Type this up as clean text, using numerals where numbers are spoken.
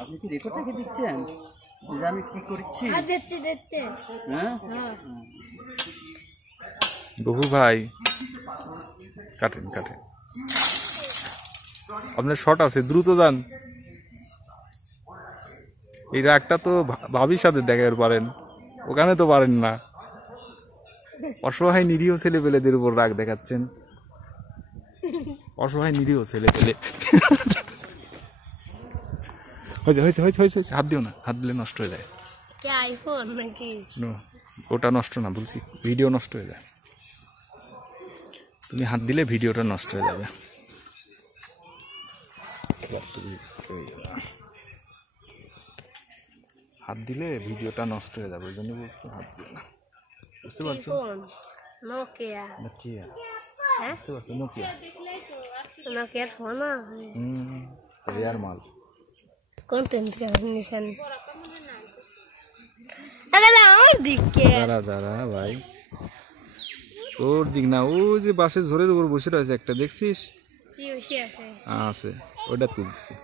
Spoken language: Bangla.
আপনি কি রেকর্ড রেখে দিচ্ছেন যে আমি কি করছি? হ্যাঁ গফুর ভাই কাটেন কাটেন, আপনার শট আছে, দ্রুত যান। এই রাগটা তো ভাবির সাথে দেখাতে পারেন, ওখানে তো পারেন না। অসহায় নিরীহ ছেলে পেলেদের উপর রাগ দেখাচ্ছেন, অসহায় নিরীহ ছেলে পেলে। হয়েছে হয়েছে হয়েছে, হাত দিও না, হাত দিলে নষ্ট হয়ে যায়। ওটা নষ্ট না বলছি, ভিডিও নষ্ট হয়ে যায়। তুমি হাত দিলে ভিডিওটা নষ্ট হয়ে যাবে। হাত দিলে ভিডিওটা নষ্ট হয়ে যাবে, ওই জন্য বলছি হাত দিও না। বুঝতে পারছো? নোকিয়া বুঝতে পারছো? নোকিয়া রেয়ার মাল। দাঁড়া দাঁড়া ভাই, ওর দিক না, ও যে বাসের ঝোরের উপর বসে রয়েছে একটা, দেখছিস? আছে, ওটা তুলছি।